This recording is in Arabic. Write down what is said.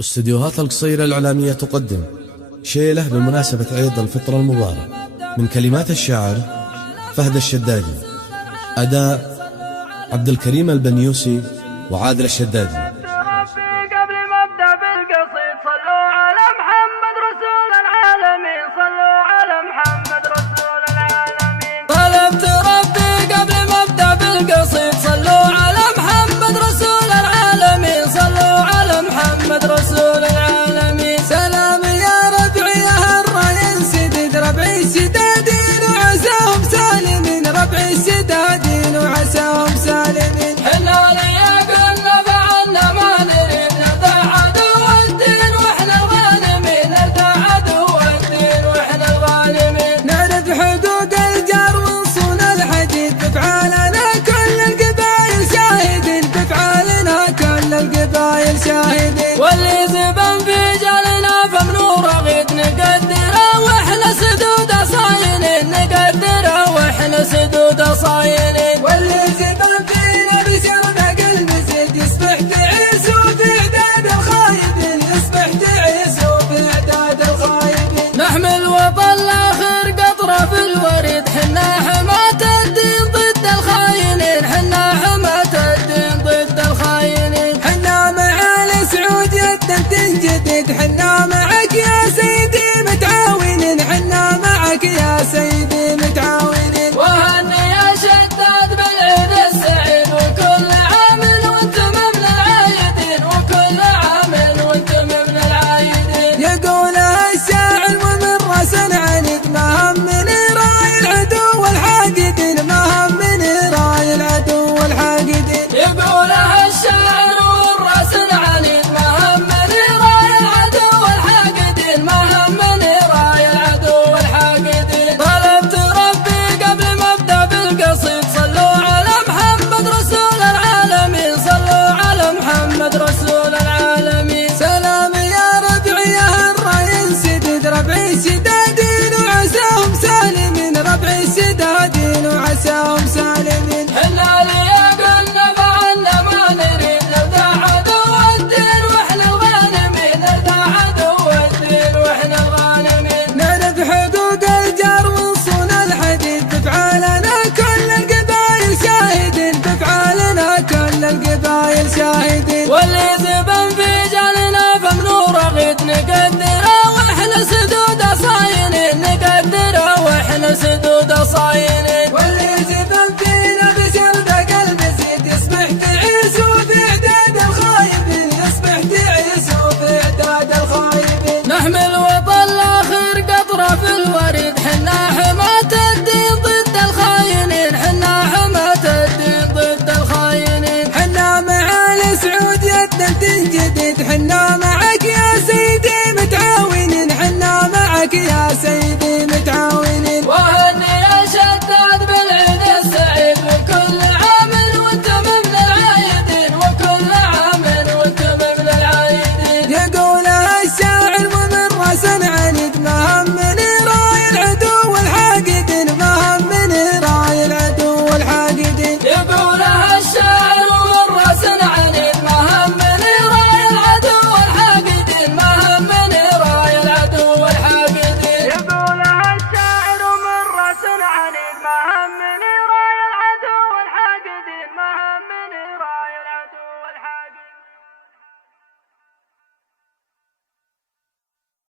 استديوهات القصيرة الإعلامية تقدم شيلة بمناسبة عيد الفطر المبارك من كلمات الشاعر فهد الشدادي، أداء عبد الكريم البنيوسي وعادل الشدادي. واللي زبن في جالنا فمنور غيد نقدره واحنا سدود صاينين، نقدره واحنا سدود صاينين. واللي زبن فينا بشرنا قلب زيد يصبح تعيس وفي اعداد الخايبين، يصبح تعيس وفي اعداد الخايبين. نحمل وطن لاخر قطره في الوريد، حنا حماة الدين ضد الخاينين، حنا حماة الدين ضد الخاينين. حنا معالي سعود يدا تنجدد، حنا معك يا سيدي متعاونين، حنا معك يا سيدي متعاونين. وهني يا شداد بالعيد السعيد، وكل عام وانتم من العايدين، وكل عام وانتم من العايدين. يقولها الشاعر ومن راس عنيد، ما همني راي العدو والحاقدين، ما همني راي العدو والحاقدين. يقولها الشاعر والراس عنيد، ما همني راي العدو والحاقدين، ما همني راي العدو والحاقدين. طلبت ربي قبل ما ابدا بالقصيد، صلوا على محمد رسول العالمين، صلوا على محمد رسول العالمين. سلام يا ربعي يا الراي انسدد، ربعي شدادين وعساهم سالمين، ربعي شدادين وعساهم سالمين. حنا لياقنا فعنا ما نريد، نردع عدو الدين واحنا الغانمين، نردع عدو الدين واحنا الغانمين. نعرف حقوق الجار ونصون الحديد، بفعالنا كل القبايل شاهدين، بفعالنا كل القبايل شاهدين. واللي زبن في جالنا فمنور غيد، نقدره واحنا سدود صاينين، نقدره واحنا سدود صاينين. واللي زبن فينا بشرنا قلب زيد، يصبح تعيس وفي اعداد الخايبين، يصبح تعيس وفي اعداد الخايبين. نحمل وطن لاخر قطره في الوريد، حنا حماة الدين ضد الخاينين، حنا حماة الدين ضد الخاينين. حنا معالي سعود يدا تنجدد، حنا معك يا سيدي متعاونين، حنا معك يا سيدي